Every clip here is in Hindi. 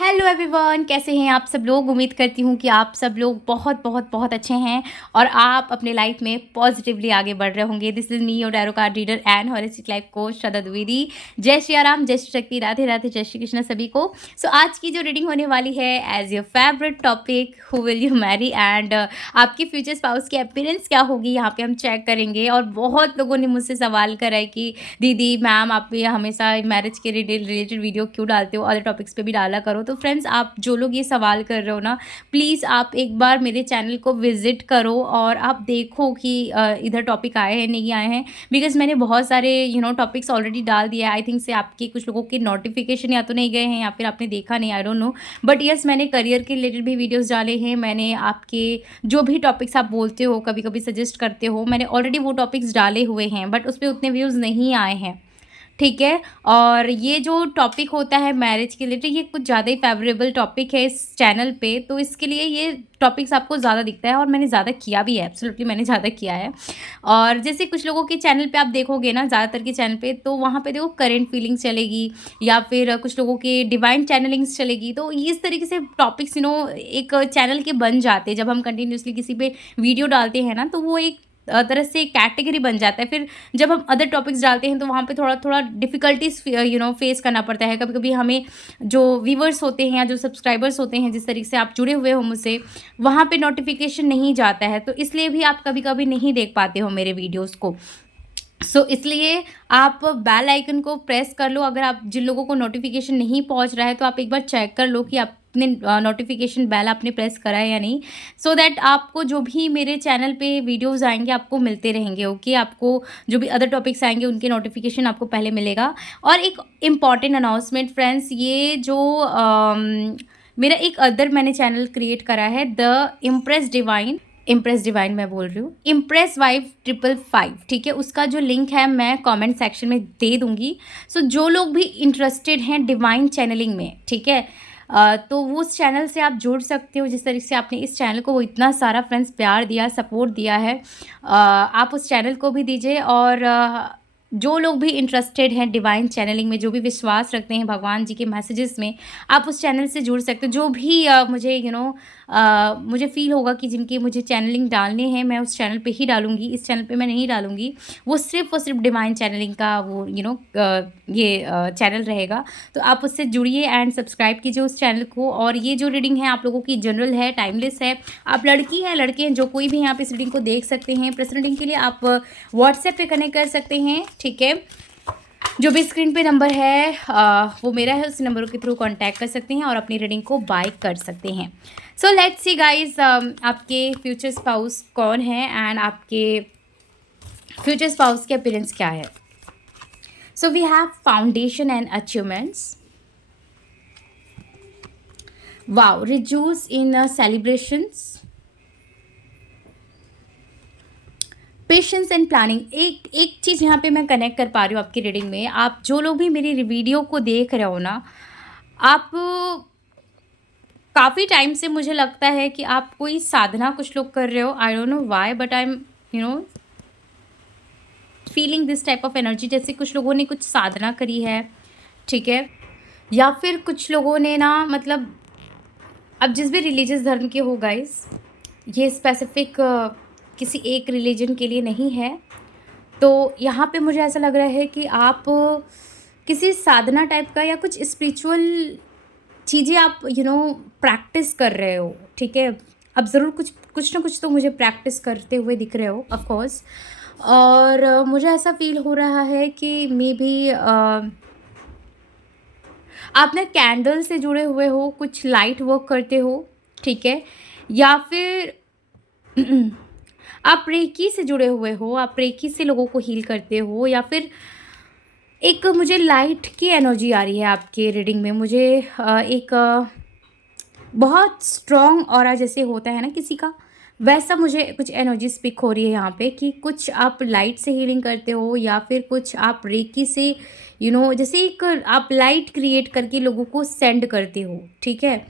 हेलो एवरीवन, कैसे हैं आप सब लोग। उम्मीद करती हूँ कि आप सब लोग बहुत बहुत बहुत अच्छे हैं और आप अपने लाइफ में पॉजिटिवली आगे बढ़ रहे होंगे। This is me your tarot card reader and holistic life coach Shraddha Dwivedi. जय श्री राम, जय श्री शक्ति, राधे राधे, जय श्री कृष्ण सभी को। सो आज की जो रीडिंग होने वाली है as your favourite topic, who will you marry and आपकी फ्यूचर स्पाउस की अपीयरेंस क्या होगी, यहाँ पे हम चेक करेंगे। और बहुत लोगों ने मुझसे सवाल करा है कि दीदी मैम आप ये हमेशा मैरिज के रिलेटेड वीडियो क्यों डालते हो, अदर टॉपिक्स पे भी डाला करो। तो फ्रेंड्स, आप जो लोग ये सवाल कर रहे हो ना, प्लीज़ आप एक बार मेरे चैनल को विजिट करो और आप देखो कि इधर टॉपिक आए हैं नहीं आए हैं। बिकॉज मैंने बहुत सारे टॉपिक्स ऑलरेडी डाल दिया है। आई थिंक से आपके कुछ लोगों के नोटिफिकेशन या तो नहीं गए हैं या फिर आपने देखा नहीं, I don't know. But yes, मैंने करियर के रिलेटेड भी वीडियोज़ डाले हैं। मैंने आपके जो भी टॉपिक्स आप बोलते हो, कभी कभी सजेस्ट करते हो, मैंने ऑलरेडी वो टॉपिक्स डाले हुए हैं, बट उस पर उतने व्यूज़ नहीं आए हैं। ठीक है। और ये जो टॉपिक होता है मैरिज के रिलेटेड, ये कुछ ज़्यादा ही फेवरेबल टॉपिक है इस चैनल पे, तो इसके लिए ये टॉपिक्स आपको ज़्यादा दिखता है और मैंने ज़्यादा किया भी है। एब्सोल्युटली मैंने ज़्यादा किया है। और जैसे कुछ लोगों के चैनल पे आप देखोगे ना, ज़्यादातर के चैनल पे, तो वहाँ पे देखो करेंट फीलिंग्स चलेगी या फिर कुछ लोगों के डिवाइन चैनलिंग्स चलेगी। तो इस तरीके से टॉपिक्स एक चैनल के बन जाते हैं। जब हम कंटिन्यूसली किसी पे वीडियो डालते हैं ना, तो वो एक तरह से कैटेगरी बन जाता है। फिर जब हम अदर टॉपिक्स डालते हैं तो वहाँ पे थोड़ा थोड़ा डिफ़िकल्टीज फेस करना पड़ता है। कभी कभी हमें जो व्यूवर्स होते हैं या जो सब्सक्राइबर्स होते हैं, जिस तरीके से आप जुड़े हुए हो मुझसे, वहाँ पे नोटिफिकेशन नहीं जाता है, तो इसलिए भी आप कभी कभी नहीं देख पाते हो मेरे वीडियोज़ को। इसलिए आप बेल आइकन को प्रेस कर लो। अगर आप जिन लोगों को नोटिफिकेशन नहीं पहुंच रहा है, तो आप एक बार चेक कर लो कि आपने नोटिफिकेशन बेल आपने प्रेस करा है या नहीं, सो दैट आपको जो भी मेरे चैनल पे वीडियोस आएंगे आपको मिलते रहेंगे। ओके, आपको जो भी अदर टॉपिक्स आएंगे उनके नोटिफिकेशन आपको पहले मिलेगा। और एक इम्पॉर्टेंट अनाउंसमेंट फ्रेंड्स, ये जो मेरा एक अदर मैंने चैनल क्रिएट करा है, द इम्प्रेस डिवाइन मैं बोल रही हूँ, इम्प्रेस वाइफ 555, ठीक है। उसका जो लिंक है मैं कमेंट सेक्शन में दे दूँगी। जो लोग भी इंटरेस्टेड हैं डिवाइन चैनलिंग में, ठीक है, तो वो उस चैनल से आप जुड़ सकते हो। जिस तरीके से आपने इस चैनल को वो इतना सारा फ्रेंड्स प्यार दिया, सपोर्ट दिया है, आप उस चैनल को भी दीजिए। और जो लोग भी इंटरेस्टेड हैं डिवाइन चैनलिंग में, जो भी विश्वास रखते हैं भगवान जी के मैसेजेस में, आप उस चैनल से जुड़ सकते हो। जो भी मुझे मुझे फील होगा कि जिनके मुझे चैनलिंग डालने हैं, मैं उस चैनल पे ही डालूंगी, इस चैनल पे मैं नहीं डालूंगी। वो सिर्फ और सिर्फ डिवाइन चैनलिंग का वो ये चैनल रहेगा। तो आप उससे जुड़िए एंड सब्सक्राइब कीजिए उस चैनल को। और ये जो रीडिंग है आप लोगों की जनरल है, टाइमलेस है। आप लड़की हैं, लड़के हैं, जो कोई भी यहाँ पे इस रीडिंग को देख सकते हैं। पर्सनल रीडिंग के लिए आप व्हाट्सएप पे कनेक्ट कर सकते हैं, ठीक है। जो भी स्क्रीन पे नंबर है वो मेरा है, उस नंबर के थ्रू कांटेक्ट कर सकते हैं और अपनी रीडिंग को बाय कर सकते हैं। सो लेट्स सी गाइस, आपके फ्यूचर स्पाउस कौन है एंड आपके फ्यूचर स्पाउस की अपीयरेंस क्या है। So we have foundation and achievements, wow, rejoice in celebrations, patience and planning. एक एक चीज़ यहाँ पे मैं कनेक्ट कर पा रही हूँ आपकी रीडिंग में। आप जो लोग भी मेरी वीडियो को देख रहे हो ना, आप काफ़ी टाइम से मुझे लगता है कि आप कोई साधना कुछ लोग कर रहे हो। I don't know why, but I am feeling this type of energy, जैसे कुछ लोगों ने कुछ साधना करी है, ठीक है। या फिर कुछ लोगों ने ना, मतलब अब जिस भी रिलीजियस धर्म के हो गाइस, ये स्पेसिफिक किसी एक रिलीजन के लिए नहीं है। तो यहाँ पे मुझे ऐसा लग रहा है कि आप किसी साधना टाइप का या कुछ स्पिरिचुअल चीज़ें आप प्रैक्टिस कर रहे हो, ठीक है। अब ज़रूर कुछ कुछ ना कुछ तो मुझे प्रैक्टिस करते हुए दिख रहे हो, ऑफ कोर्स। और मुझे ऐसा फील हो रहा है कि मे बी आप ना कैंडल से जुड़े हुए हो, कुछ लाइट वर्क करते हो, ठीक है। या फिर आप रेकी से जुड़े हुए हो, आप रेकी से लोगों को हील करते हो। या फिर एक मुझे लाइट की एनर्जी आ रही है आपके रीडिंग में। मुझे एक बहुत स्ट्रॉन्ग ऑरा जैसे होता है ना किसी का, वैसा मुझे कुछ एनर्जी स्पिक हो रही है यहाँ पे कि कुछ आप लाइट से हीलिंग करते हो या फिर कुछ आप रेकी से जैसे एक आप लाइट क्रिएट करके लोगों को सेंड करते हो, ठीक है।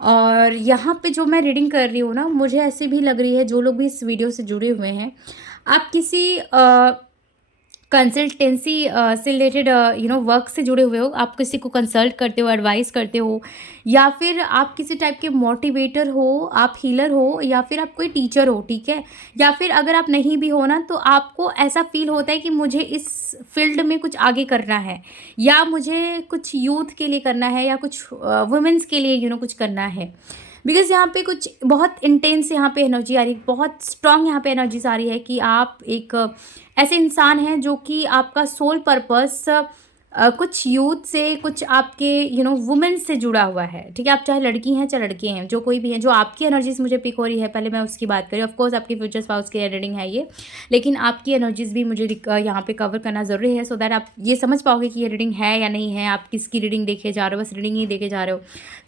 और यहाँ पे जो मैं रीडिंग कर रही हूँ ना, मुझे ऐसे भी लग रही है, जो लोग भी इस वीडियो से जुड़े हुए हैं, आप किसी कंसल्टेंसी से रिलेटेड वर्क से जुड़े हुए हो, आप किसी को कंसल्ट करते हो, एडवाइस करते हो, या फिर आप किसी टाइप के मोटिवेटर हो, आप हीलर हो, या फिर आप कोई टीचर हो, ठीक है? या फिर अगर आप नहीं भी हो ना, तो आपको ऐसा फ़ील होता है कि मुझे इस फ़ील्ड में कुछ आगे करना है, या मुझे कुछ यूथ के लिए करना है, या कुछ वुमेन्स के लिए कुछ करना है। बिकॉज़ यहाँ पे कुछ बहुत इंटेंस यहाँ पे एनर्जी आ रही है, बहुत स्ट्रॉन्ग यहाँ पे एनर्जीज़ आ रही है कि आप एक ऐसे इंसान हैं जो कि आपका सोल पर्पस कुछ यूथ से, कुछ आपके वुमेन से जुड़ा हुआ है, ठीक है? आप चाहे लड़की हैं चाहे लड़के हैं, जो कोई भी हैं, जो आपकी एनर्जीज मुझे पिक हो रही है, पहले मैं उसकी बात करी। ऑफ कोर्स आपके फ्यूचर स्पाउस की रीडिंग है ये, लेकिन आपकी एनर्जीज भी मुझे यहाँ पे कवर करना ज़रूरी है, सो दैट आप ये समझ पाओगे कि ये रीडिंग है या नहीं है, आप किसकी रीडिंग देखे जा रहे हो, बस रीडिंग ही देखे जा रहे हो।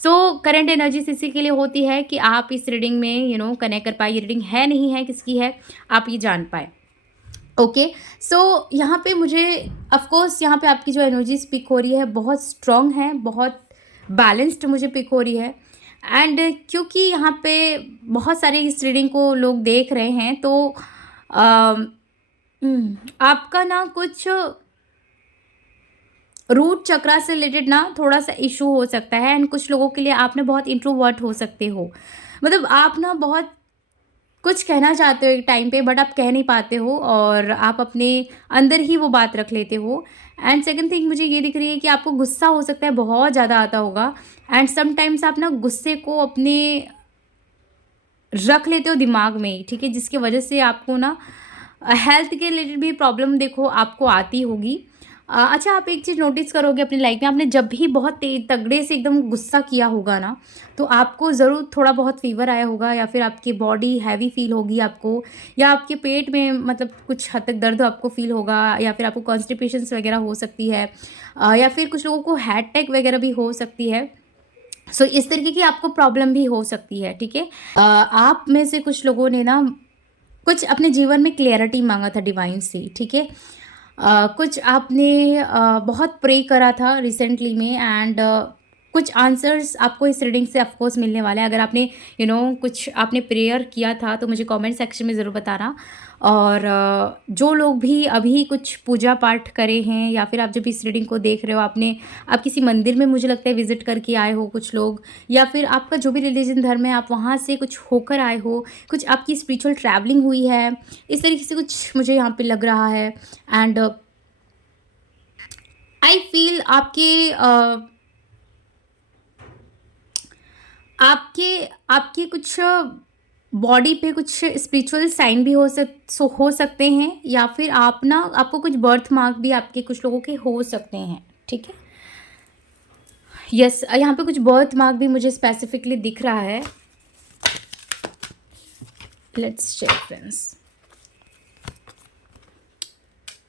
सो करंट एनर्जीज इसी के लिए होती है कि आप इस रीडिंग में कनेक्ट कर पाए, ये रीडिंग है नहीं है, किसकी है, आप ये जान पाए। ओके, सो यहाँ पे मुझे ऑफ कोर्स यहाँ पे आपकी जो एनर्जीज पिक हो रही है बहुत स्ट्रॉन्ग है, बहुत बैलेंस्ड मुझे पिक हो रही है। एंड क्योंकि यहाँ पे बहुत सारे इस रीडिंग को लोग देख रहे हैं, तो आपका ना कुछ रूट चक्रा से रिलेटेड ना थोड़ा सा इशू हो सकता है। एंड कुछ लोगों के लिए आप ना बहुत इंट्रोवर्ट हो सकते हो, मतलब आप ना बहुत कुछ कहना चाहते हो एक टाइम पे, बट आप कह नहीं पाते हो, और आप अपने अंदर ही वो बात रख लेते हो। एंड सेकंड थिंग मुझे ये दिख रही है कि आपको गुस्सा हो सकता है, बहुत ज़्यादा आता होगा। एंड समटाइम्स आप ना गुस्से को अपने रख लेते हो दिमाग में ही, ठीक है? जिसकी वजह से आपको ना हेल्थ के रिलेटेड भी प्रॉब्लम देखो आपको आती होगी। अच्छा, आप एक चीज़ नोटिस करोगे अपनी लाइफ में, आपने जब भी बहुत तगड़े से एकदम गुस्सा किया होगा ना, तो आपको ज़रूर थोड़ा बहुत फीवर आया होगा, या फिर आपकी बॉडी हैवी फील होगी आपको, या आपके पेट में मतलब कुछ हद तक दर्द आपको फील होगा, या फिर आपको कॉन्स्टिपेशंस वगैरह हो सकती है, या फिर कुछ लोगों को हार्ट अटैक वगैरह भी हो सकती है। सो इस तरीके की आपको प्रॉब्लम भी हो सकती है, ठीक है? आप में से कुछ लोगों ने ना कुछ अपने जीवन में क्लियरिटी मांगा था डिवाइन से, ठीक है? कुछ आपने बहुत प्रे करा था रिसेंटली में, एंड कुछ आंसर्स आपको इस रीडिंग से ऑफ कोर्स मिलने वाले हैं। अगर आपने कुछ आपने प्रेयर किया था तो मुझे कमेंट सेक्शन में ज़रूर बताना। और जो लोग भी अभी कुछ पूजा पाठ करे हैं, या फिर आप जब इस रीडिंग को देख रहे हो, आप किसी मंदिर में मुझे लगता है विजिट करके आए हो कुछ लोग, या फिर आपका जो भी रिलीजन धर्म है आप वहाँ से कुछ होकर आए हो, कुछ आपकी स्पिरिचुअल ट्रैवलिंग हुई है, इस तरीके से कुछ मुझे यहाँ पे लग रहा है। एंड आई फील आपके आपके कुछ बॉडी पे कुछ स्पिरिचुअल साइन भी हो सकते हैं, या फिर आपको कुछ बर्थ मार्क भी आपके कुछ लोगों के हो सकते हैं, ठीक है? यस, यहाँ पे कुछ बर्थ मार्क भी मुझे स्पेसिफिकली दिख रहा है। Let's check friends.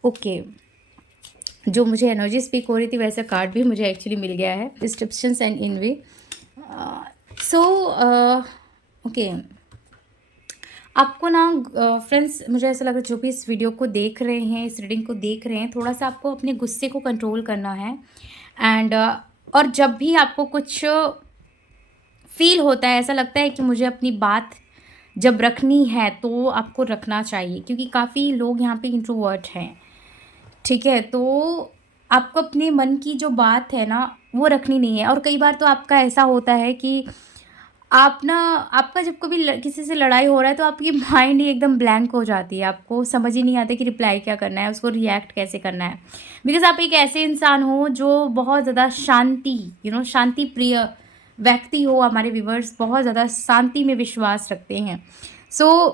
ओके, जो मुझे एनर्जी स्पीक हो रही थी वैसा कार्ड भी मुझे एक्चुअली मिल गया है, डिस्क्रिप्शंस एंड इनवे। सो ओके, आपको ना फ्रेंड्स मुझे ऐसा लग रहा है जो भी इस वीडियो को देख रहे हैं, इस रीडिंग को देख रहे हैं, थोड़ा सा आपको अपने गुस्से को कंट्रोल करना है। एंड और जब भी आपको कुछ फील होता है, ऐसा लगता है कि मुझे अपनी बात जब रखनी है तो आपको रखना चाहिए, क्योंकि काफ़ी लोग यहाँ पे इंट्रोवर्ट हैं, ठीक है? तो आपको अपने मन की जो बात है ना वो रखनी नहीं है। और कई बार तो आपका ऐसा होता है कि आपका जब कभी किसी से लड़ाई हो रहा है तो आपकी माइंड ही एकदम ब्लैंक हो जाती है, आपको समझ ही नहीं आता कि रिप्लाई क्या करना है, उसको रिएक्ट कैसे करना है। बिकॉज आप एक ऐसे इंसान हो जो बहुत ज़्यादा शांति प्रिय व्यक्ति हो। हमारे व्यूवर्स बहुत ज़्यादा शांति में विश्वास रखते हैं। सो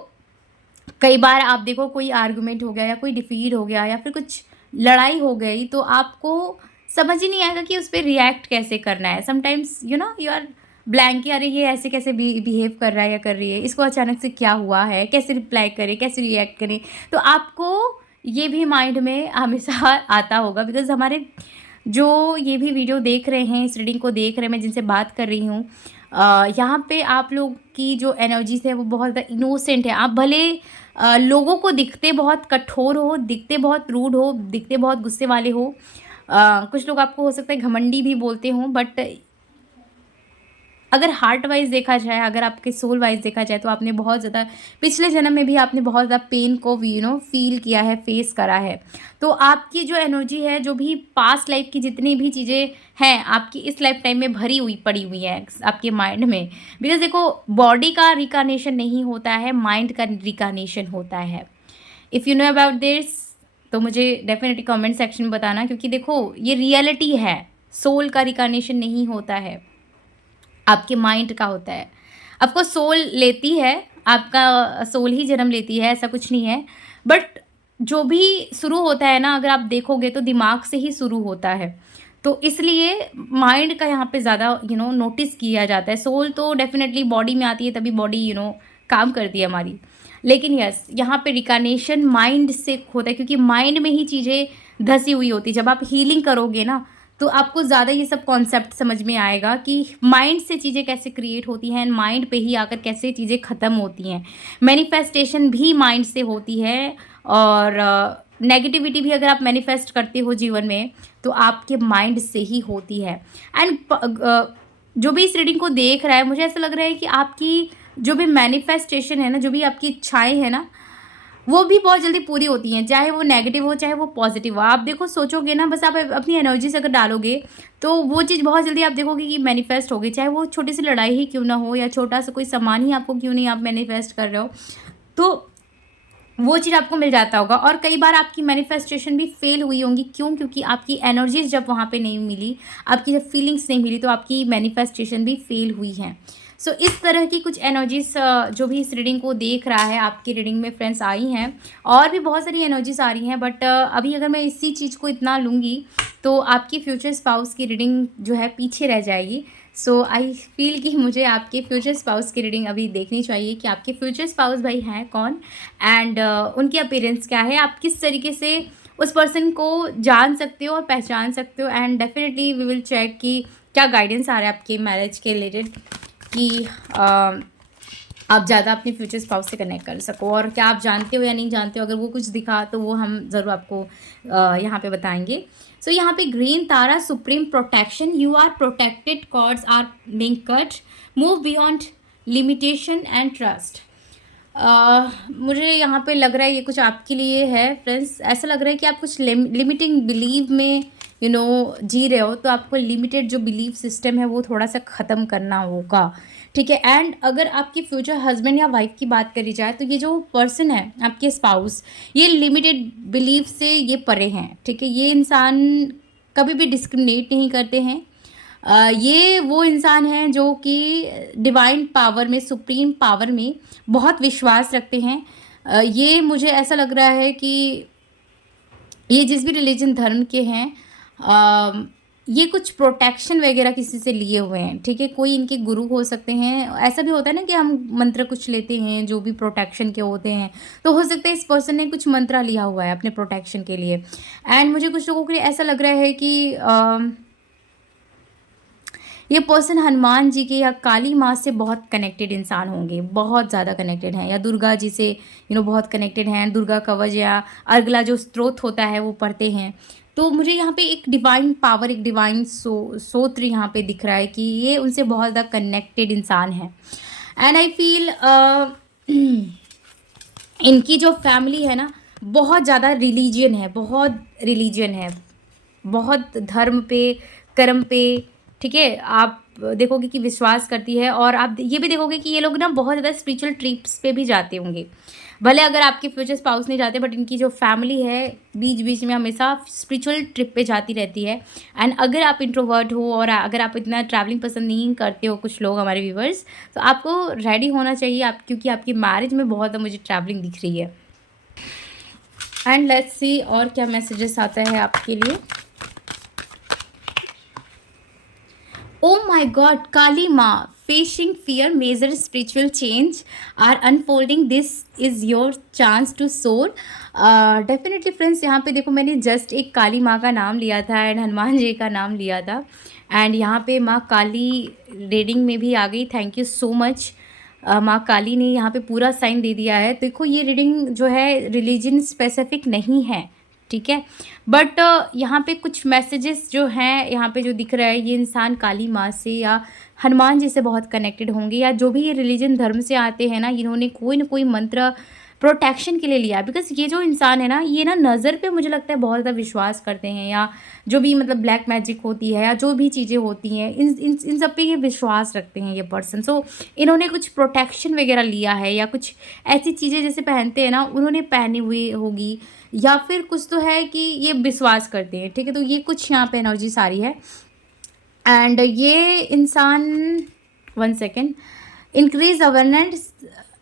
कई बार आप देखो कोई आर्गुमेंट हो गया, या कोई डिफीट हो गया, या फिर कुछ लड़ाई हो गई, तो आपको समझ ही नहीं आएगा कि उस पर रिएक्ट कैसे करना है। समटाइम्स यू आर ब्लैंक कि अरे ये ऐसे कैसे बिहेव कर रहा है या कर रही है, इसको अचानक से क्या हुआ है, कैसे रिप्लाई करें, कैसे रिएक्ट करें। तो आपको ये भी माइंड में हमेशा आता होगा, बिकॉज हमारे जो ये भी वीडियो देख रहे हैं, इस रीडिंग को देख रहे हैं, मैं जिनसे बात कर रही हूँ, यहाँ पे आप लोग की जो एनर्जीज है वो बहुत ज़्यादा इनोसेंट है। आप भले लोगों को दिखते बहुत कठोर हो, दिखते बहुत रूड हो, दिखते बहुत गुस्से वाले हो, कुछ लोग आपको हो सकता है घमंडी भी बोलते हों, बट अगर हार्ट वाइज देखा जाए, अगर आपके सोल वाइज देखा जाए, तो आपने बहुत ज़्यादा पिछले जन्म में भी आपने बहुत ज़्यादा पेन को फील किया है, फेस करा है। तो आपकी जो एनर्जी है, जो भी पास्ट लाइफ की जितनी भी चीज़ें हैं, आपकी इस लाइफ टाइम में भरी हुई पड़ी हुई है आपके माइंड में। बिकॉज देखो, बॉडी का रिकार्नेशन नहीं होता है, माइंड का रिकार्नेशन होता है। If you know about this, तो मुझे डेफिनेटली कमेंट सेक्शन में बताना, क्योंकि देखो ये रियलिटी है। सोल का रिकार्नेशन नहीं होता है, आपके माइंड का होता है। ऑफकोर्स सोल लेती है, आपका सोल ही जन्म लेती है, ऐसा कुछ नहीं है। बट जो भी शुरू होता है ना, अगर आप देखोगे तो दिमाग से ही शुरू होता है। तो इसलिए माइंड का यहाँ पे ज़्यादा नोटिस किया जाता है। सोल तो डेफिनेटली बॉडी में आती है, तभी बॉडी काम करती है हमारी। लेकिन यस, यहाँ पे रिकार्नेशन माइंड से होता है, क्योंकि माइंड में ही चीज़ें धसी हुई होती है। जब आप हीलिंग करोगे ना, तो आपको ज़्यादा ये सब कॉन्सेप्ट समझ में आएगा कि माइंड से चीज़ें कैसे क्रिएट होती हैं, माइंड पे ही आकर कैसे चीज़ें ख़त्म होती हैं। मैनिफेस्टेशन भी माइंड से होती है, और नेगेटिविटी भी अगर आप मैनिफेस्ट करते हो जीवन में, तो आपके माइंड से ही होती है। एंड जो भी इस रीडिंग को देख रहा है, मुझे ऐसा लग रहा है कि आपकी जो भी मैनिफेस्टेशन है ना, जो भी आपकी इच्छाएं हैं ना, वो भी बहुत जल्दी पूरी होती हैं, चाहे वो नेगेटिव हो चाहे वो पॉजिटिव हो। आप देखो, सोचोगे ना, बस आप अपनी एनर्जी से अगर डालोगे, तो वो चीज़ बहुत जल्दी आप देखोगे कि मैनिफेस्ट होगी, चाहे वो छोटी सी लड़ाई ही क्यों ना हो, या छोटा सा कोई सामान ही आपको क्यों नहीं आप मैनिफेस्ट कर रहे हो, तो वो चीज़ आपको मिल जाता होगा। और कई बार आपकी मैनिफेस्टेशन भी फेल हुई होंगी, क्यों? क्योंकि आपकी एनर्जीज जब वहाँ पे नहीं मिली, आपकी जब फीलिंग्स नहीं मिली, तो आपकी मैनिफेस्टेशन भी फेल हुई हैं। सो इस तरह की कुछ एनर्जीज जो भी इस रीडिंग को देख रहा है, आपकी रीडिंग में फ्रेंड्स आई हैं। और भी बहुत सारी एनर्जीज आ रही हैं, बट अभी अगर मैं इसी चीज़ को इतना लूँगी, तो आपकी फ्यूचर स्पाउस की रीडिंग जो है पीछे रह जाएगी। सो आई फील कि मुझे आपके फ्यूचर स्पाउस की रीडिंग अभी देखनी चाहिए कि आपके फ्यूचर स्पाउस भाई हैं कौन, एंड उनकी अपीयरेंस क्या है, आप किस तरीके से उस पर्सन को जान सकते हो और पहचान सकते हो। And definitely we will check कि क्या गाइडेंस आ रहा है आपके मैरिज के रिलेटेड, कि आप ज़्यादा अपने फ्यूचर स्पाउस से कनेक्ट कर सको, और क्या आप जानते हो या नहीं जानते हो। अगर वो कुछ दिखा तो वो हम ज़रूर आपको यहाँ पे बताएंगे। सो यहाँ पे green Tara, supreme protection, you are protected, cords are being cut, move beyond limitation and trust. मुझे यहाँ पे लग रहा है ये कुछ आपके लिए है फ्रेंड्स। ऐसा लग रहा है कि आप कुछ लिमिटिंग बिलीव में जी रहे हो, तो आपको लिमिटेड जो बिलीव सिस्टम है वो थोड़ा सा ख़त्म करना होगा, ठीक है। एंड अगर आपके फ्यूचर हस्बैंड या वाइफ की बात करी जाए, तो ये जो पर्सन है आपके स्पाउस, ये लिमिटेड बिलीव से ये परे हैं, ठीक है। ये इंसान कभी भी डिस्क्रिमिनेट नहीं करते हैं। ये वो इंसान हैं जो कि डिवाइन पावर में, सुप्रीम पावर में बहुत विश्वास रखते हैं। ये मुझे ऐसा लग रहा है कि ये जिस भी रिलीजन धर्म के हैं, ये कुछ प्रोटेक्शन वगैरह किसी से लिए हुए हैं, ठीक है। कोई इनके गुरु हो सकते हैं। ऐसा भी होता है ना कि हम मंत्र कुछ लेते हैं जो भी प्रोटेक्शन के होते हैं, तो हो सकता है इस पर्सन ने कुछ मंत्र लिया हुआ है अपने प्रोटेक्शन के लिए। एंड मुझे कुछ लोगों के लिए ऐसा लग रहा है कि ये पर्सन हनुमान जी के या काली माँ से बहुत कनेक्टेड इंसान होंगे, बहुत ज़्यादा कनेक्टेड हैं, या दुर्गा जी से बहुत कनेक्टेड हैं। दुर्गा कवच या अर्गला जो स्त्रोत होता है वो पढ़ते हैं। तो मुझे यहाँ पे एक डिवाइन पावर, एक डिवाइन सोत्र यहाँ पे दिख रहा है कि ये उनसे बहुत ज़्यादा कनेक्टेड इंसान है। एंड आई फील इनकी जो फैमिली है ना, बहुत ज़्यादा रिलीजियन है, बहुत रिलीजियन है, बहुत धर्म पे, कर्म पे, ठीक है। आप देखोगे कि विश्वास करती है, और आप ये भी देखोगे कि ये लोग ना बहुत ज़्यादा स्पिरिचुअल ट्रिप्स पे भी जाते होंगे। भले अगर आपके फ्यूचर स्पाउस नहीं जाते, बट इनकी जो फैमिली है बीच बीच में हमेशा स्पिरिचुअल ट्रिप पे जाती रहती है। एंड अगर आप इंट्रोवर्ट हो और अगर आप इतना ट्रैवलिंग पसंद नहीं करते हो, कुछ लोग हमारे व्यूवर्स, तो आपको रेडी होना चाहिए आप, क्योंकि आपकी मैरिज में बहुत ज़्यादा मुझे ट्रैवलिंग दिख रही है। एंड लेट्स सी और क्या मैसेजेस आता है आपके लिए। Oh my God, Kali Ma, facing fear, major spiritual change are unfolding. This is your chance to soar. Definitely friends, यहाँ पे देखो मैंने जस्ट एक काली माँ का नाम लिया था एंड हनुमान जी का नाम लिया था, एंड यहाँ पे माँ काली रीडिंग में भी आ गई। Thank you so much. माँ काली ने यहाँ पे पूरा साइन दे दिया है। देखो ये रीडिंग जो है रिलीजन स्पेसिफिक नहीं है, ठीक है, बट यहाँ पे कुछ मैसेजेस जो हैं यहाँ पे जो दिख रहा है, ये इंसान काली माँ से या हनुमान जी से बहुत कनेक्टेड होंगे, या जो भी ये रिलीजन धर्म से आते हैं ना, इन्होंने कोई ना कोई मंत्र प्रोटेक्शन के लिए लिया। बिकॉज़ ये जो इंसान है ना, ये ना नज़र पे मुझे लगता है बहुत ज़्यादा विश्वास करते हैं, या जो भी मतलब ब्लैक मैजिक होती है या जो भी चीज़ें होती हैं, इन सब पे ये विश्वास रखते हैं ये पर्सन। सो इन्होंने कुछ प्रोटेक्शन वगैरह लिया है, या कुछ ऐसी चीज़ें जैसे पहनते हैं ना, उन्होंने पहनी हुई होगी, या फिर कुछ तो है कि ये विश्वास करते हैं, ठीक है? तो ये कुछ यहाँ पे एनर्जी सारी है। एंड ये इंसान, one second, increase awareness,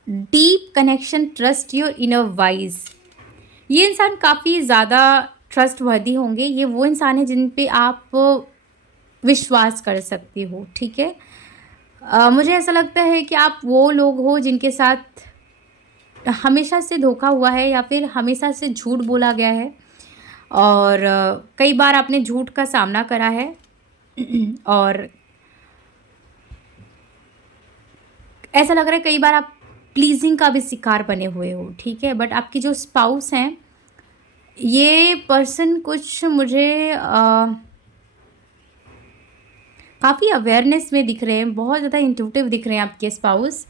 deep connection, trust your inner wise. ये इंसान काफ़ी ज़्यादा ट्रस्टवर्दी होंगे। ये वो इंसान है जिन पे आप विश्वास कर सकते हो, ठीक है? मुझे ऐसा लगता है कि आप वो लोग हो जिनके साथ हमेशा से धोखा हुआ है, या फिर हमेशा से झूठ बोला गया है, और कई बार आपने झूठ का सामना करा है और ऐसा लग रहा है कई बार आप प्लीजिंग का भी शिकार बने हुए हो, ठीक है? बट आपकी जो स्पाउस हैं, ये पर्सन कुछ मुझे काफ़ी अवेयरनेस में दिख रहे हैं, बहुत ज़्यादा इंट्यूटिव दिख रहे हैं आपके स्पाउस।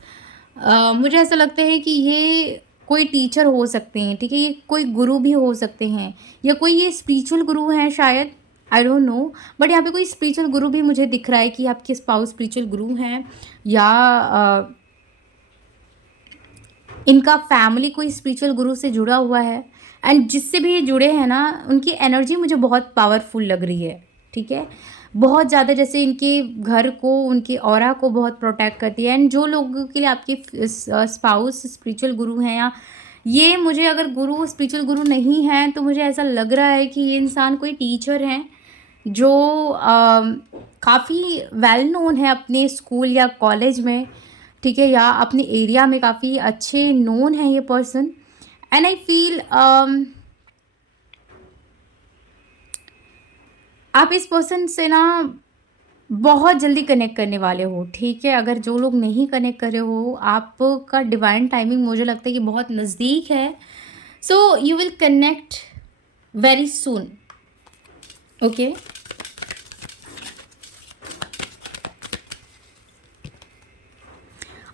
मुझे ऐसा लगता है कि ये कोई टीचर हो सकते हैं, ठीक है? ये कोई गुरु भी हो सकते हैं, या कोई ये स्पिरिचुअल गुरु हैं शायद, आई डोंट नो। बट यहाँ पे कोई स्पिरिचुअल गुरु भी मुझे दिख रहा है कि आपके स्पाउस स्पिरिचुअल गुरु हैं, या इनका फैमिली कोई स्पिरिचुअल गुरु से जुड़ा हुआ है। एंड जिससे भी ये जुड़े हैं ना, उनकी एनर्जी मुझे बहुत पावरफुल लग रही है, ठीक है? बहुत ज़्यादा जैसे इनके घर को, उनके ऑरा को बहुत प्रोटेक्ट करती है। एंड जो लोगों के लिए आपके स्पाउस स्पिरिचुअल गुरु हैं, या ये मुझे अगर गुरु स्पिरिचुअल गुरु नहीं हैं, तो मुझे ऐसा लग रहा है कि ये इंसान कोई टीचर हैं जो काफ़ी वेल नोन है अपने स्कूल या कॉलेज में, ठीक है? या अपने एरिया में काफ़ी अच्छे नोन है ये पर्सन। एंड आई फील आप इस पर्सन से ना बहुत जल्दी कनेक्ट करने वाले हो, ठीक है? अगर जो लोग नहीं कनेक्ट कर रहे हो, आपका डिवाइन टाइमिंग मुझे लगता है कि बहुत नज़दीक है। So you will connect very soon, okay?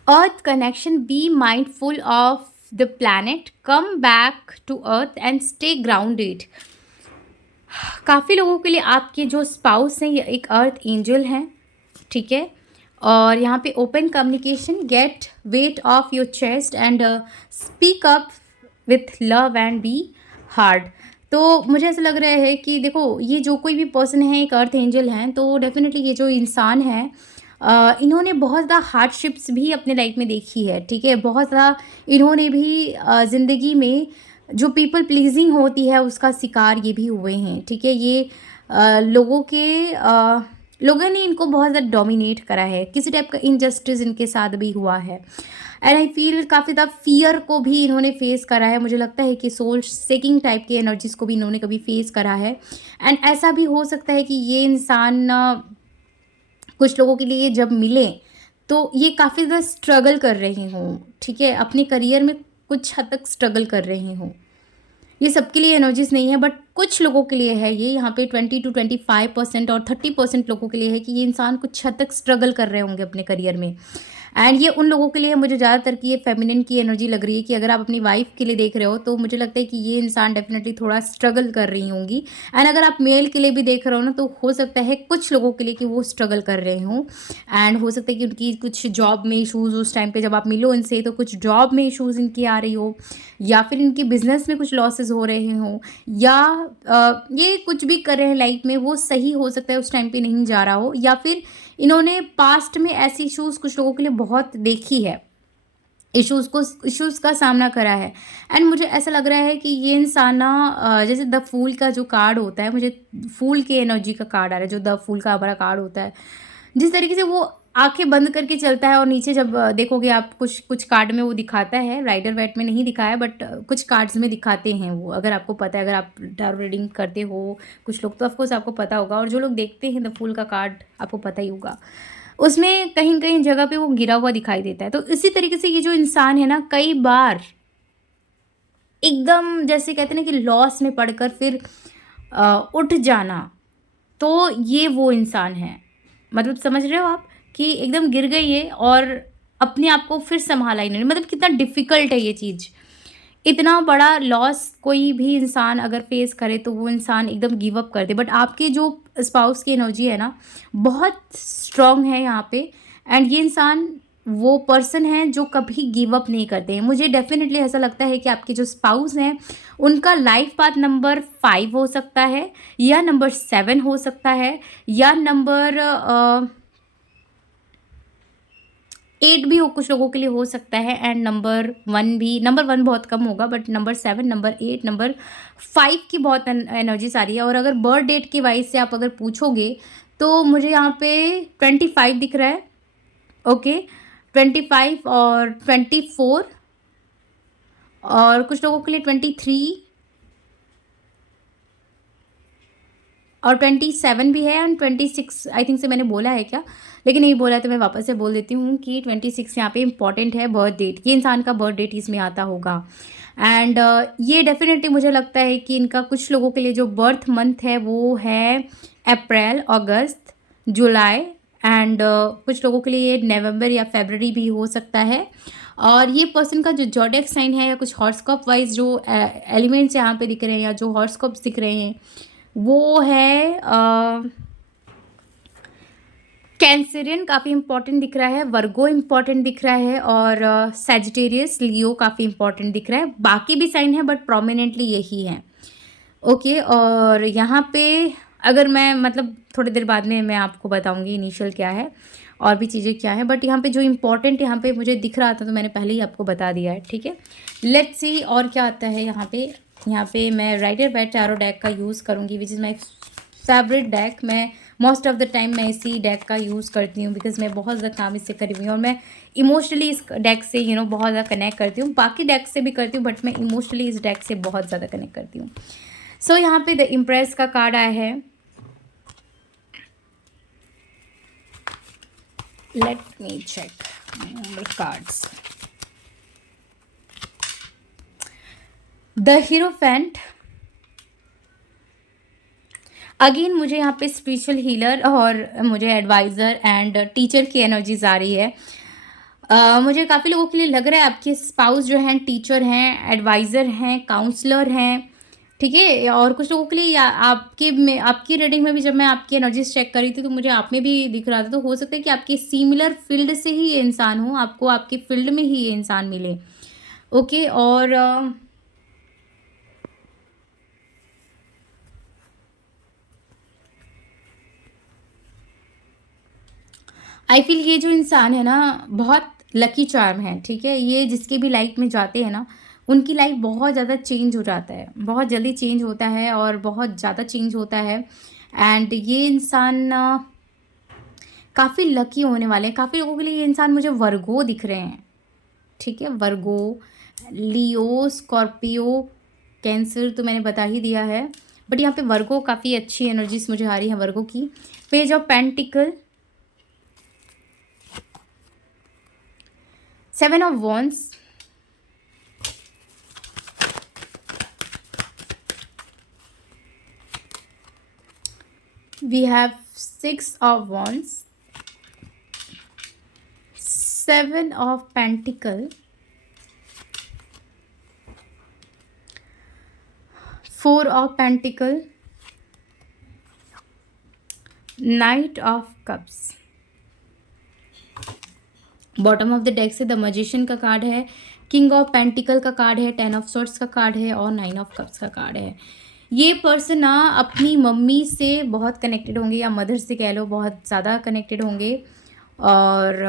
Earth connection, be mindful of the planet, come back to earth and stay grounded। काफ़ी लोगों के लिए आपके जो स्पाउस हैं, ये एक अर्थ एंजल हैं, ठीक है? और यहाँ पे open communication, get weight off your chest and speak up with love and be heard. तो मुझे ऐसा लग रहा है कि देखो, ये जो कोई भी पर्सन है एक अर्थ एंजल हैं, तो डेफिनेटली ये जो इंसान है, इन्होंने बहुत ज़्यादा हार्डशिप्स भी अपने लाइफ में देखी है, ठीक है? बहुत ज़्यादा इन्होंने भी ज़िंदगी में जो पीपल प्लीजिंग होती है उसका शिकार ये भी हुए हैं, ठीक है? ये लोगों ने इनको बहुत ज़्यादा डोमिनेट करा है, किसी टाइप का इनजस्टिस इनके साथ भी हुआ है। एंड आई फील काफ़ी ज़्यादा फियर को भी इन्होंने फेस करा है। मुझे लगता है कि सोल सेकिंग टाइप की एनर्जीज़ को भी इन्होंने कभी फेस करा है। एंड ऐसा भी हो सकता है कि ये इंसान कुछ लोगों के लिए जब मिले, तो ये काफ़ी ज़्यादा स्ट्रगल कर रहे हों, ठीक है? अपने करियर में कुछ हद तक स्ट्रगल कर रहे हों। ये सबके लिए एनर्जीज़ नहीं है, बट कुछ लोगों के लिए है ये। यहाँ पे 20 to 25% और 30% लोगों के लिए है कि ये इंसान कुछ हद तक स्ट्रगल कर रहे होंगे अपने करियर में। एंड ये उन लोगों के लिए मुझे ज़्यादातर कि ये फेमिनिन की एनर्जी लग रही है कि अगर आप अपनी वाइफ के लिए देख रहे हो, तो मुझे लगता है कि ये इंसान डेफिनेटली थोड़ा स्ट्रगल कर रही होंगी। एंड अगर आप मेल के लिए भी देख रहे हो ना, तो हो सकता है कुछ लोगों के लिए कि वो स्ट्रगल कर रहे हों। एंड हो सकता है कि उनकी कुछ जॉब में इशूज़, उस टाइम पे जब आप मिलो इनसे, तो कुछ जॉब में इशूज़ इनकी आ रही हो, या फिर इनकी बिजनेस में कुछ लॉसेस हो रहे हों, या ये कुछ भी कर रहे हैं लाइफ में वो सही हो सकता है उस टाइम पे नहीं जा रहा हो, या फिर इन्होंने पास्ट में ऐसी इश्यूज़ कुछ लोगों के लिए बहुत देखी है, इश्यूज़ का सामना करा है। एंड मुझे ऐसा लग रहा है कि ये इंसान ना जैसे द फूल का जो कार्ड होता है, मुझे फूल की एनर्जी का कार्ड आ रहा है, जो द फूल का हमारा कार्ड होता है, जिस तरीके से वो आंखें बंद करके चलता है, और नीचे जब देखोगे आप, कुछ कुछ कार्ड में वो दिखाता है, राइडर वेट में नहीं दिखाया, बट कुछ कार्ड्स में दिखाते हैं वो, अगर आपको पता है, अगर आप टैरो रीडिंग करते हो कुछ लोग, तो ऑफकोर्स आपको पता होगा, और जो लोग देखते हैं द फूल का कार्ड आपको पता ही होगा। उसमें कहीं कहीं जगह पे वो गिरा हुआ दिखाई देता है। तो इसी तरीके से ये जो इंसान है ना, कई बार एकदम जैसे कहते हैं ना कि लॉस में पड़कर फिर उठ जाना, तो ये वो इंसान है। मतलब समझ रहे हो आप कि एकदम गिर गई है और अपने आप को फिर सँभाला ही नहीं। मतलब कितना डिफ़िकल्ट है ये चीज़। इतना बड़ा लॉस कोई भी इंसान अगर फेस करे तो वो इंसान एकदम गिव अप कर दे, बट आपकी जो स्पाउस की एनर्जी है ना, बहुत स्ट्रांग है यहाँ पे। एंड ये इंसान वो पर्सन है जो कभी गिव अप नहीं करते हैं। मुझे डेफिनेटली ऐसा लगता है कि आपके जो स्पाउस हैं उनका लाइफ पाथ नंबर 5 हो सकता है, या नंबर 7 हो सकता है, या नंबर 8 भी हो, कुछ लोगों के लिए हो सकता है। एंड नंबर 1 भी, नंबर 1 बहुत कम होगा, बट नंबर 7, नंबर 8, नंबर 5 की बहुत एनर्जीज आ रही है। और अगर बर्थ डेट के वाइज से आप अगर पूछोगे तो मुझे यहाँ पे 25 दिख रहा है। ओके, 25 और 24, और कुछ लोगों के लिए 23 और 27 भी है, एंड 26 आई थिंक से मैंने बोला है क्या, लेकिन नहीं बोला तो मैं वापस से बोल देती हूँ कि 26 यहाँ पे इंपॉर्टेंट है। बर्थ डेट, ये इंसान का बर्थ डेट इसमें आता होगा। एंड ये डेफिनेटली मुझे लगता है कि इनका कुछ लोगों के लिए जो बर्थ मंथ है वो है अप्रैल, अगस्त, जुलाई, एंड कुछ लोगों के लिए नवंबर या फरवरी भी हो सकता है। और ये पर्सन का जो ज़ोडिएक साइन है, या कुछ हॉरोस्कोप वाइज जो एलिमेंट्स यहाँ पे दिख रहे हैं, या जो हॉरोस्कोप्स दिख रहे हैं, वो है कैंसरियन काफ़ी इंपॉर्टेंट दिख रहा है, वर्गो इंपॉर्टेंट दिख रहा है, और सैजिटेरियस, लियो काफ़ी इंपॉर्टेंट दिख रहा है। बाकी भी साइन है बट प्रोमिनेंटली यही है। ओके, और यहाँ पे अगर मैं मतलब थोड़ी देर बाद में मैं आपको बताऊंगी इनिशियल क्या है और भी चीज़ें क्या है, बट यहाँ पे जो इम्पोर्टेंट यहाँ पे मुझे दिख रहा था तो मैंने पहले ही आपको बता दिया है। ठीक है, लेट्स सी और क्या आता है यहाँ पे। यहाँ पे मैं राइडर बैट टैरो डेक का यूज़ करूँगी, which is my favourite deck. मैं मोस्ट ऑफ द टाइम मैं इसी डेक का यूज़ करती हूँ, बिकॉज मैं बहुत ज़्यादा काम इससे करी हुई हूँ, और मैं इमोशनली इस डेक से बहुत ज़्यादा कनेक्ट करती हूँ। बाकी डेक से भी करती हूँ, बट मैं इमोशनली इस डेक से बहुत ज़्यादा कनेक्ट करती हूँ। सो यहाँ पे द इम्प्रेस का कार्ड आया है। Let me check my cards. The hierophant, again मुझे यहाँ पे स्पिरिचुअल हीलर और मुझे एडवाइज़र एंड टीचर की एनर्जीज आ रही है। मुझे काफ़ी लोगों के लिए लग रहा है आपके स्पाउस जो हैं टीचर हैं, एडवाइज़र हैं, काउंसलर हैं। ठीक है, और कुछ लोगों के लिए आपके में, आपकी रीडिंग में भी जब मैं आपकी एनर्जीज चेक कर रही थी तो मुझे आप में भी दिख रहा था। तो हो सकता है कि आपके सिमिलर फील्ड से ही ये इंसान हो, आपको आपके फील्ड में ही ये इंसान मिले। ओके, और आई फील ये जो इंसान है ना बहुत लकी चार्म है। ठीक है, ये जिसके भी लाइफ में जाते हैं ना उनकी लाइफ बहुत ज़्यादा चेंज हो जाता है, बहुत जल्दी चेंज होता है और बहुत ज़्यादा चेंज होता है। एंड ये इंसान काफ़ी लकी होने वाले हैं। काफ़ी लोगों के लिए ये इंसान मुझे वर्गो दिख रहे हैं। ठीक है, वर्गो, लियो, स्कॉर्पियो, कैंसर तो मैंने बता ही दिया है, बट यहाँ पे वर्गो काफ़ी अच्छी एनर्जीज मुझे आ रही है वर्गो की। Page of pentacle, 7 of Wands, we have 6 of Wands, 7 of Pentacle, 4 of Pentacle, Knight of Cups। Bottom of the deck से द मजिशियन का कार्ड है, किंग ऑफ पेंटिकल का कार्ड है, 10 ऑफ सॉर्ड्स का कार्ड है, और 9 ऑफ कप्स का कार्ड है। ये पर्सन ना अपनी मम्मी से बहुत कनेक्टेड होंगे, या मदर से कह लो बहुत ज़्यादा कनेक्टेड होंगे, और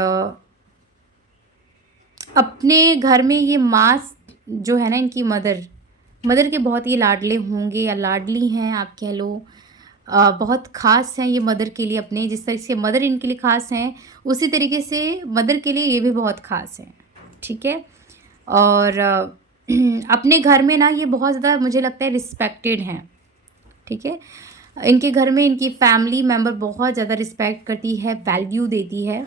अपने घर में ये माँ जो है ना इनकी मदर के बहुत ये लाडले होंगे या लाडली हैं आप कह लो। बहुत ख़ास हैं ये मदर के लिए अपने, जिस तरह से मदर इनके लिए ख़ास हैं उसी तरीके से मदर के लिए ये भी बहुत ख़ास हैं। ठीक है, और अपने घर में ना ये बहुत ज़्यादा मुझे लगता है रिस्पेक्टेड हैं। ठीक है, इनके घर में इनकी फैमिली मेम्बर बहुत ज़्यादा रिस्पेक्ट करती है, वैल्यू देती है।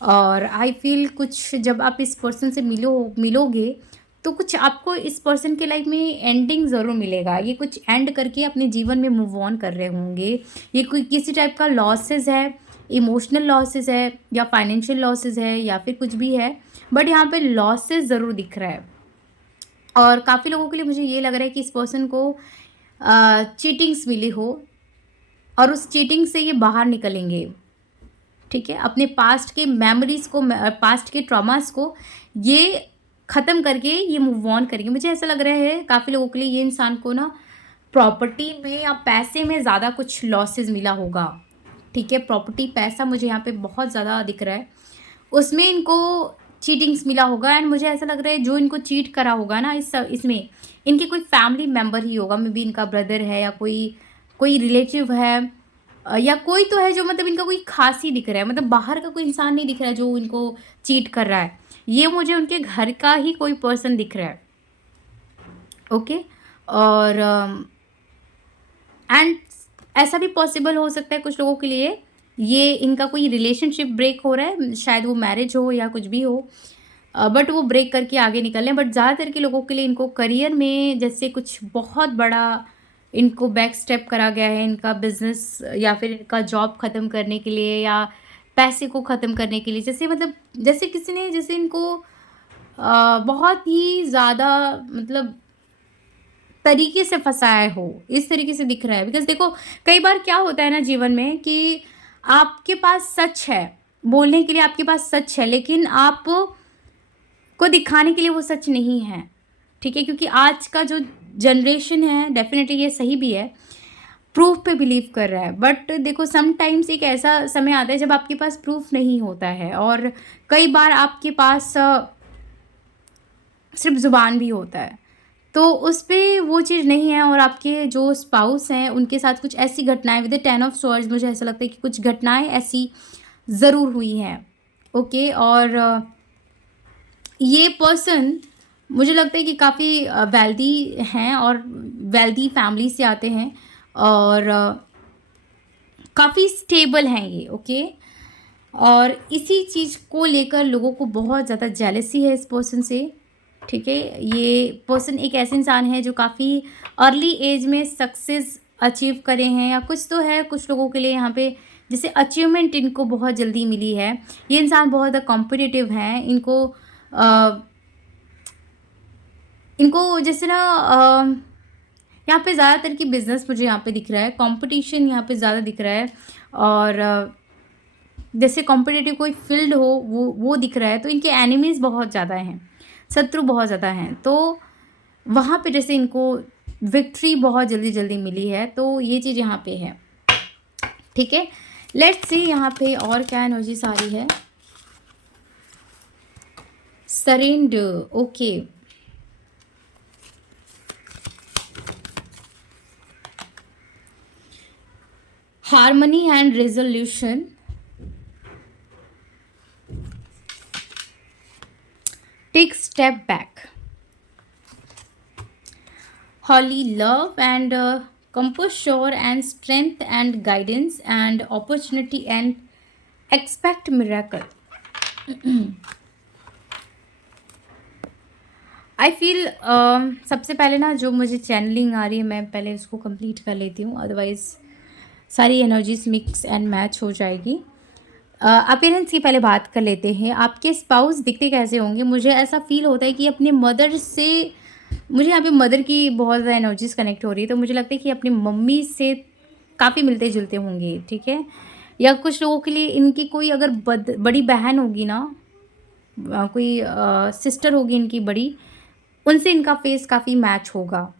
और आई फील कुछ जब आप इस पर्सन से मिलोगे तो कुछ आपको इस पर्सन के लाइफ में एंडिंग ज़रूर मिलेगा। ये कुछ एंड करके अपने जीवन में मूव ऑन कर रहे होंगे। ये कोई किसी टाइप का लॉसेस है इमोशनल लॉसेस है या फाइनेंशियल लॉसेस है या फिर कुछ भी है, बट यहाँ पे लॉसेस ज़रूर दिख रहा है। और काफ़ी लोगों के लिए मुझे ये लग रहा है कि इस पर्सन को चीटिंग्स मिली हो और उस चीटिंग से ये बाहर निकलेंगे, ठीक है। अपने पास्ट के मेमोरीज़ को, पास्ट के ट्रॉमास को ये ख़त्म करके ये मूव ऑन करेंगे। मुझे ऐसा लग रहा है काफ़ी लोगों के लिए ये इंसान को ना प्रॉपर्टी में या पैसे में ज़्यादा कुछ लॉसेस मिला होगा, ठीक है। प्रॉपर्टी, पैसा मुझे यहाँ पे बहुत ज़्यादा दिख रहा है, उसमें इनको चीटिंग्स मिला होगा। एंड मुझे ऐसा लग रहा है जो इनको चीट करा होगा ना इसमें इनके कोई फैमिली मेम्बर ही होगा, मे बी इनका ब्रदर है या कोई रिलेटिव है, या कोई तो है जो मतलब इनका कोई खास ही दिख रहा है, मतलब बाहर का कोई इंसान नहीं दिख रहा है जो इनको चीट कर रहा है। ये मुझे उनके घर का ही कोई पर्सन दिख रहा है, ओके। और एंड ऐसा भी पॉसिबल हो सकता है कुछ लोगों के लिए ये इनका कोई रिलेशनशिप ब्रेक हो रहा है, शायद वो मैरिज हो या कुछ भी हो, बट वो ब्रेक करके आगे निकल रहे हैं। बट ज़्यादातर के लोगों के लिए इनको करियर में जैसे कुछ बहुत बड़ा इनको बैक स्टेप करा गया है, इनका बिजनेस या फिर इनका जॉब ख़त्म करने के लिए या पैसे को ख़त्म करने के लिए, जैसे मतलब जैसे किसी ने जैसे इनको बहुत ही ज़्यादा मतलब तरीके से फंसाया हो, इस तरीके से दिख रहा है। बिकॉज देखो कई बार क्या होता है ना जीवन में कि आपके पास सच है, बोलने के लिए आपके पास सच है, लेकिन आप को दिखाने के लिए वो सच नहीं है, ठीक है। क्योंकि आज का जो जनरेशन है डेफिनेटली ये सही भी है, प्रूफ पे बिलीव कर रहा है। बट देखो समटाइम्स एक ऐसा समय आता है जब आपके पास प्रूफ नहीं होता है, और कई बार आपके पास सिर्फ ज़ुबान भी होता है, तो उस पे वो चीज़ नहीं है। और आपके जो स्पाउस हैं उनके साथ कुछ ऐसी घटनाएं विद द 10 ऑफ स्वॉर्ड्स, मुझे ऐसा लगता है कि कुछ घटनाएं ऐसी ज़रूर हुई हैं, ओके। और ये पर्सन मुझे लगता है कि काफ़ी वेल्दी हैं और वेल्दी फैमिली से आते हैं, और काफ़ी स्टेबल हैं ये, ओके। और इसी चीज़ को लेकर लोगों को बहुत ज़्यादा जेलसी है इस पर्सन से, ठीक है। ये पर्सन एक ऐसे इंसान है जो काफ़ी अर्ली एज में सक्सेस अचीव करे हैं, या कुछ तो है कुछ लोगों के लिए यहाँ पे जैसे अचीवमेंट इनको बहुत जल्दी मिली है। ये इंसान बहुत ज़्यादा कॉम्पिटिटिव हैं, इनको जैसे ना यहाँ पे ज़्यादातर की बिज़नेस मुझे यहाँ पे दिख रहा है, कंपटीशन यहाँ पे ज़्यादा दिख रहा है। और जैसे कॉम्पिटिटिव कोई फील्ड हो वो दिख रहा है, तो इनके एनिमीज़ बहुत ज़्यादा हैं, शत्रु बहुत ज़्यादा हैं, तो वहाँ पे जैसे इनको विक्ट्री बहुत जल्दी जल्दी मिली है, तो ये चीज़ यहाँ पे है, ठीक है। लेट्स सी यहाँ पे और क्या एनर्जीज आ रही है। Surrender, okay. Harmony and resolution, take step back, holy love and composure and strength and guidance and opportunity and expect miracle. I feel सबसे पहले ना जो मुझे चैनलिंग आ रही है मैं पहले उसको कंप्लीट कर लेती हूँ, अदरवाइज़ सारी एनर्जीज मिक्स एंड मैच हो जाएगी। अपीयरेंस की पहले बात कर लेते हैं। आपके स्पाउस दिखते कैसे होंगे? मुझे ऐसा फील होता है कि अपने मदर से, मुझे यहाँ पे मदर की बहुत ज़्यादा एनर्जीज कनेक्ट हो रही है, तो मुझे लगता है कि अपनी मम्मी से काफ़ी मिलते जुलते होंगे, ठीक है। या कुछ लोगों के लिए इनकी कोई अगर बड़ी बहन होगी ना, कोई सिस्टर होगी इनकी बड़ी, उनसे इनका फेस काफ़ी मैच होगा,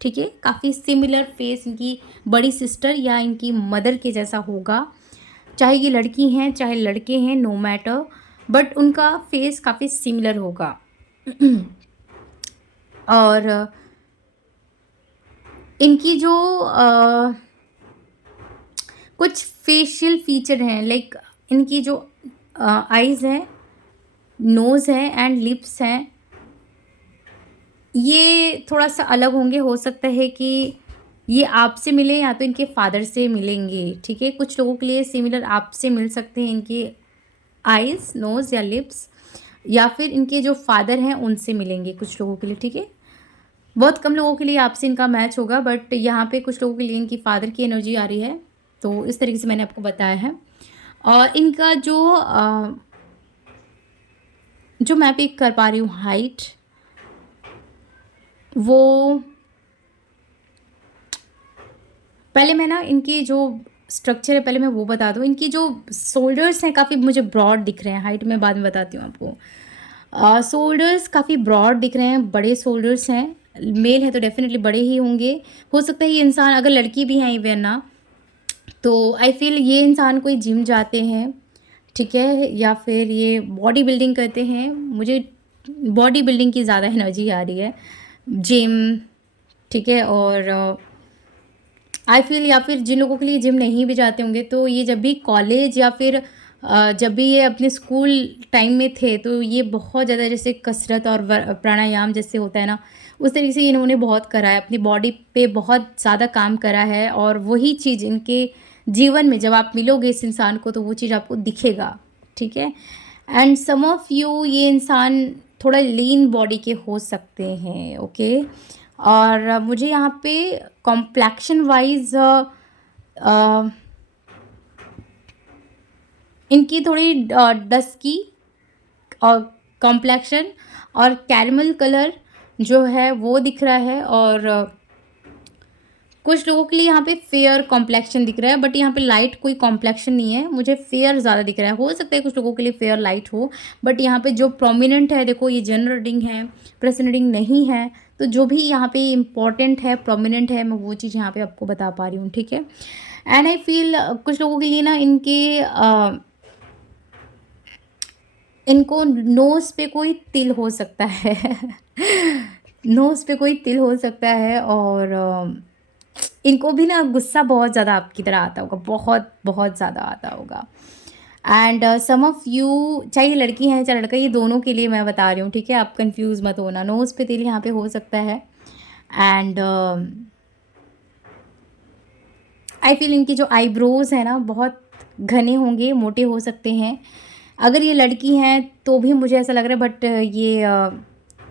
ठीक है। काफ़ी सिमिलर फेस इनकी बड़ी सिस्टर या इनकी मदर के जैसा होगा, चाहे ये लड़की हैं चाहे लड़के हैं, नो मैटर, बट उनका फेस काफ़ी सिमिलर होगा। और इनकी जो कुछ फेशियल फीचर हैं, लाइक इनकी जो आइज़ हैं, नोज़ है एंड लिप्स हैं, ये थोड़ा सा अलग होंगे। हो सकता है कि ये आपसे मिले या तो इनके फादर से मिलेंगे, ठीक है। कुछ लोगों के लिए सिमिलर आपसे मिल सकते हैं इनके आइज़, नोज़ या लिप्स, या फिर इनके जो फादर हैं उनसे मिलेंगे कुछ लोगों के लिए, ठीक है। बहुत कम लोगों के लिए आपसे इनका मैच होगा, बट यहाँ पे कुछ लोगों के लिए इनकी फादर की एनर्जी आ रही है, तो इस तरीके से मैंने आपको बताया है। और इनका जो मैं पिक कर पा रही हूँ हाइट, वो पहले मैं ना इनकी जो स्ट्रक्चर है पहले मैं वो बता दूँ। इनकी जो शोल्डर्स हैं काफ़ी मुझे ब्रॉड दिख रहे हैं, हाइट मैं बाद में बताती हूँ आपको। शोल्डर्स काफ़ी ब्रॉड दिख रहे हैं, बड़े शोल्डर्स हैं। मेल है तो डेफ़िनेटली बड़े ही होंगे। हो सकता है ये इंसान अगर लड़की भी हैं इवन ना, तो आई फ़ील ये इंसान कोई जिम जाते हैं, ठीक है? या फिर ये बॉडी बिल्डिंग करते हैं। मुझे बॉडी बिल्डिंग की ज़्यादा एनर्जी आ रही है। जिम, ठीक है? और आई फ़ील या फिर जिन लोगों के लिए जिम नहीं भी जाते होंगे, तो ये जब भी कॉलेज या फिर जब भी ये अपने स्कूल टाइम में थे, तो ये बहुत ज़्यादा जैसे कसरत और प्राणायाम जैसे होता है ना, उस तरीके से इन्होंने बहुत करा है, अपनी बॉडी पे बहुत ज़्यादा काम करा है। और वही चीज़ इनके जीवन में जब आप मिलोगे इस इंसान को, तो वो चीज़ आपको दिखेगा, ठीक है? एंड सम ऑफ यू, ये इंसान थोड़ा लीन बॉडी के हो सकते हैं, ओके? और मुझे यहाँ पे कॉम्प्लेक्शन वाइज इनकी थोड़ी डस्की और कॉम्प्लेक्शन और कैरमल कलर जो है वो दिख रहा है। और कुछ लोगों के लिए यहाँ पे फेयर कॉम्प्लेक्शन दिख रहा है, बट यहाँ पे लाइट कोई कॉम्प्लेक्शन नहीं है, मुझे फेयर ज़्यादा दिख रहा है। हो सकता है कुछ लोगों के लिए फेयर लाइट हो, बट यहाँ पे जो प्रोमिनेंट है, देखो ये जनरल रीडिंग है, प्रेजेंट रीडिंग नहीं है। तो जो भी यहाँ पे इम्पॉर्टेंट है, प्रोमिनेंट है, मैं वो चीज़ यहाँ पे आपको बता पा रही हूँ, ठीक है? एंड आई फील कुछ लोगों के लिए ना इनको नोज़ पे कोई तिल हो सकता है नोज़ पे कोई तिल हो सकता है। और इनको भी ना गुस्सा बहुत ज़्यादा आपकी तरह आता होगा, बहुत बहुत ज़्यादा आता होगा। एंड सम ऑफ यू, चाहे ये लड़की है चाहे लड़का, ये दोनों के लिए मैं बता रही हूँ, ठीक है? आप कंफ्यूज मत होना। नोज़ पे तिल यहाँ पे हो सकता है। एंड आई फील इनकी जो आईब्रोज है ना बहुत घने होंगे, मोटे हो सकते हैं। अगर ये लड़की हैं तो भी मुझे ऐसा लग रहा है, बट ये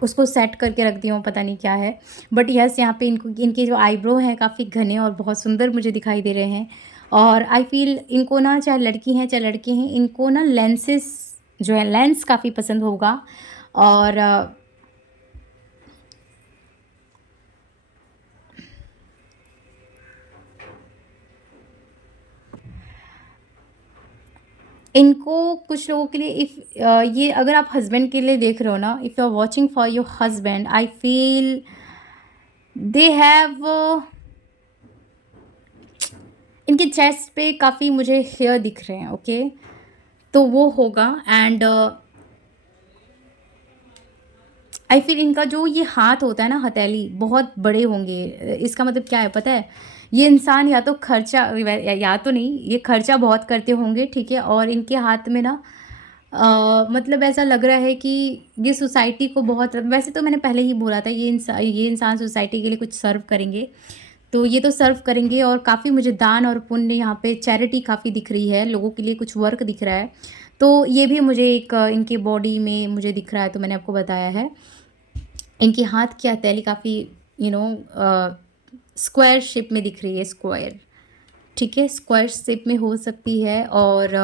उसको सेट करके रख दी हूँ, पता नहीं क्या है। बट यस, यहाँ पे इनके जो आईब्रो हैं काफ़ी घने और बहुत सुंदर मुझे दिखाई दे रहे हैं। और आई फील इनको ना, चाहे लड़की हैं चाहे लड़के हैं, इनको ना लेंसेस जो है, लेंस काफ़ी पसंद होगा। और इनको कुछ लोगों के लिए, इफ़ ये अगर आप हस्बैंड के लिए देख रहे हो ना, if you are watching for your husband, I feel they have, इनके चेस्ट पे काफ़ी मुझे हेयर दिख रहे हैं, ओके? तो वो होगा। एंड आई फील इनका जो ये हाथ होता है ना, हथेली, बहुत बड़े होंगे। इसका मतलब क्या है पता है? ये इंसान या तो खर्चा, या तो नहीं, ये खर्चा बहुत करते होंगे, ठीक है? और इनके हाथ में ना मतलब ऐसा लग रहा है कि ये सोसाइटी को बहुत, वैसे तो मैंने पहले ही बोला था, ये इंसान सोसाइटी के लिए कुछ सर्व करेंगे। तो ये तो सर्व करेंगे, और काफ़ी मुझे दान और पुण्य, यहाँ पे चैरिटी काफ़ी दिख रही है, लोगों के लिए कुछ वर्क दिख रहा है। तो ये भी मुझे एक इनकी बॉडी में मुझे दिख रहा है, तो मैंने आपको बताया है। इनकी हाथ की हथेली काफ़ी यू नो स्क्वायर शेप में दिख रही है, स्क्वायर, ठीक है? स्क्वायर शेप में हो सकती है। और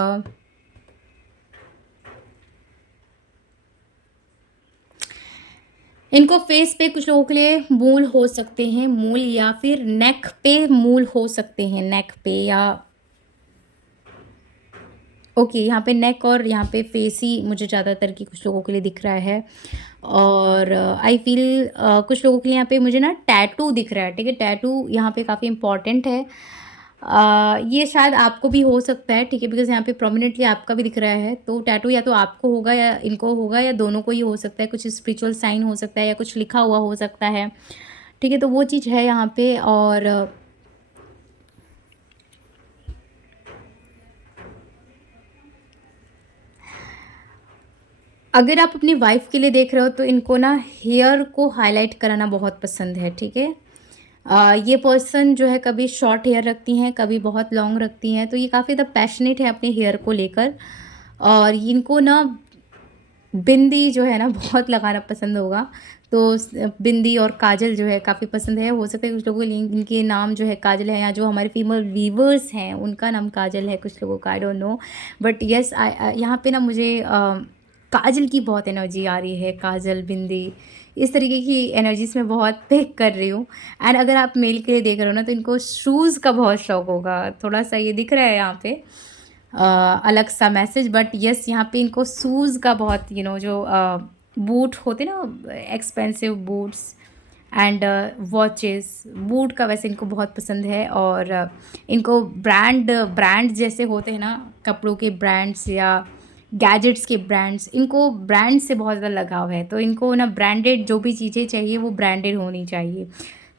इनको फेस पे कुछ लोगों के लिए मूल हो सकते हैं, मूल, या फिर नेक पे मूल हो सकते हैं, नेक पे या ओके, यहाँ पे नेक और यहाँ पे फेस ही मुझे ज़्यादातर की कुछ लोगों के लिए दिख रहा है। और आई फील कुछ लोगों के लिए यहाँ पे मुझे ना टैटू दिख रहा है, ठीक है? टैटू यहाँ पे काफ़ी इंपॉर्टेंट है। ये शायद आपको भी हो सकता है, ठीक है? बिकॉज़ यहाँ पे प्रोमिनेंटली आपका भी दिख रहा है, तो टैटू या तो आपको होगा या इनको होगा, या दोनों को ही हो सकता है। कुछ स्पिरिचुअल साइन हो सकता है, या कुछ लिखा हुआ हो सकता है, ठीक है? तो वो चीज़ है यहाँ पे। और अगर आप अपनी वाइफ़ के लिए देख रहे हो, तो इनको ना हेयर को हाइलाइट कराना बहुत पसंद है, ठीक है? ये पर्सन जो है कभी शॉर्ट हेयर रखती हैं, कभी बहुत लॉन्ग रखती हैं, तो ये काफ़ी ज़्यादा पैशनेट है अपने हेयर को लेकर। और इनको ना बिंदी जो है ना बहुत लगाना पसंद होगा। तो बिंदी और काजल जो है काफ़ी पसंद है। हो सकता है कुछ लोगों के लिए इनके नाम जो है काजल है, या जो हमारे फीमेल वीवर्स हैं उनका नाम काजल है, कुछ लोगों का I don't know. But yes, यहाँ पे ना मुझे काजल की बहुत एनर्जी आ रही है। काजल, बिंदी, इस तरीके की एनर्जीज मैं बहुत पिक कर रही हूँ। एंड अगर आप मेल के लिए देख रहे हो ना, तो इनको शूज़ का बहुत शौक होगा। थोड़ा सा ये दिख रहा है यहाँ पे अलग सा मैसेज, बट यस यहाँ पे इनको शूज़ का बहुत जो बूट होते ना, expensive boots and watches, boot का वैसे इनको बहुत पसंद है। और इनको ब्रांड जैसे होते हैं ना, कपड़ों के ब्रांड्स या गैजेट्स के ब्रांड्स, इनको ब्रांड से बहुत ज़्यादा लगाव है। तो इनको ना ब्रांडेड जो भी चीज़ें चाहिए वो ब्रांडेड होनी चाहिए।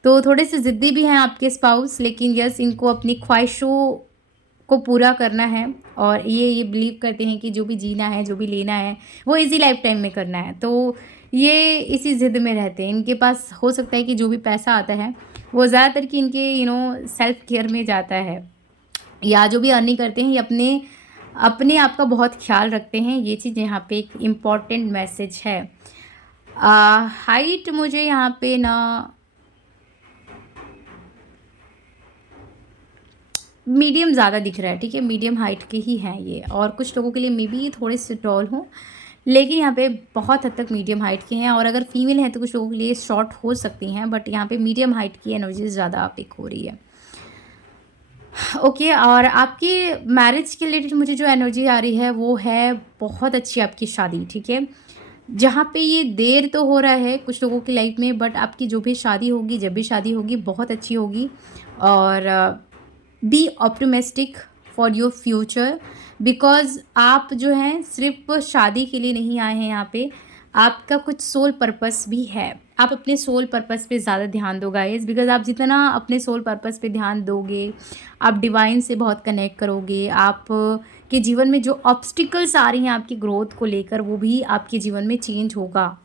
तो थोड़े से ज़िद्दी भी हैं आपके स्पाउस, लेकिन यस इनको अपनी ख्वाहिशों को पूरा करना है। और ये बिलीव करते हैं कि जो भी जीना है, जो भी लेना है, वो इसी लाइफ टाइम में करना है। तो ये इसी ज़िद में रहते हैं। इनके पास हो सकता है कि जो भी पैसा आता है वो ज़्यादातर कि इनके सेल्फ केयर में जाता है, या जो भी अर्निंग करते हैं ये अपने अपने आप का बहुत ख्याल रखते हैं। ये चीज़ यहाँ पे एक इम्पॉर्टेंट मैसेज है। हाइट मुझे यहाँ पे ना मीडियम ज़्यादा दिख रहा है, ठीक है, मीडियम हाइट के ही हैं ये। और कुछ लोगों के लिए मे बी थोड़े से टॉल हों, लेकिन यहाँ पे बहुत हद तक मीडियम हाइट के हैं। और अगर फीमेल हैं तो कुछ लोगों के लिए शॉर्ट हो सकती हैं, बट यहाँ पे मीडियम हाइट की एनर्जी ज़्यादा पिक हो रही है। ओके, और आपकी मैरिज के रिलेटेड मुझे जो एनर्जी आ रही है वो है बहुत अच्छी आपकी शादी, ठीक है। जहाँ पे ये देर तो हो रहा है कुछ लोगों की लाइफ में, बट आपकी जो भी शादी होगी, जब भी शादी होगी, बहुत अच्छी होगी। और be optimistic for your future, because आप जो हैं सिर्फ शादी के लिए नहीं आए हैं यहाँ पे, आपका कुछ सोल पर्पस भी है। आप अपने सोल पर्पस पे ज़्यादा ध्यान दो गाइस, बिकॉज आप जितना अपने सोल पर्पस पे ध्यान दोगे, आप डिवाइन से बहुत कनेक्ट करोगे। आप के जीवन में जो ऑब्स्टिकल्स आ रही हैं आपकी ग्रोथ को लेकर, वो भी आपके जीवन में चेंज होगा,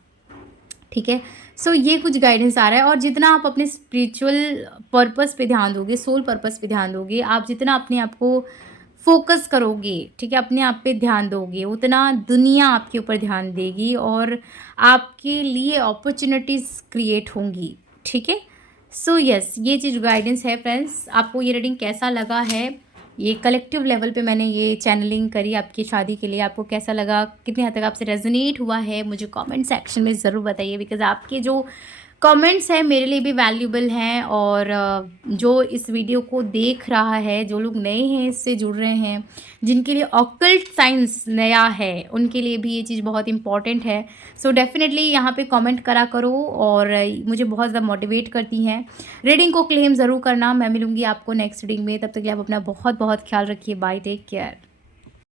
ठीक है। सो ये कुछ गाइडेंस आ रहा है। और जितना आप अपने स्पिरिचुअल पर्पस पे ध्यान दोगे, सोल पर्पस पे ध्यान दोगे, आप जितना अपने आप को फोकस करोगे, ठीक है, अपने आप पे ध्यान दोगे, उतना दुनिया आपके ऊपर ध्यान देगी और आपके लिए अपॉर्चुनिटीज़ क्रिएट होंगी, ठीक है। सो यस, ये चीज़ गाइडेंस है फ्रेंड्स। आपको ये रीडिंग कैसा लगा है? ये कलेक्टिव लेवल पे मैंने ये चैनलिंग करी आपकी शादी के लिए, आपको कैसा लगा, कितनी हद तक आपसे रेजोनेट हुआ है, मुझे कमेंट सेक्शन में ज़रूर बताइए। बिकॉज़ आपके जो कमेंट्स हैं मेरे लिए भी वैल्यूबल हैं। और जो इस वीडियो को देख रहा है, जो लोग नए हैं इससे जुड़ रहे हैं, जिनके लिए ऑकल्ट साइंस नया है, उनके लिए भी ये चीज़ बहुत इंपॉर्टेंट है। सो डेफिनेटली यहाँ पे कमेंट करा करो, और मुझे बहुत ज़्यादा मोटिवेट करती हैं। रीडिंग को क्लेम ज़रूर करना। मैं मिलूँगी आपको नेक्स्ट रीडिंग में, तब तक के लिए आप अपना बहुत बहुत ख्याल रखिए। Bye, take care.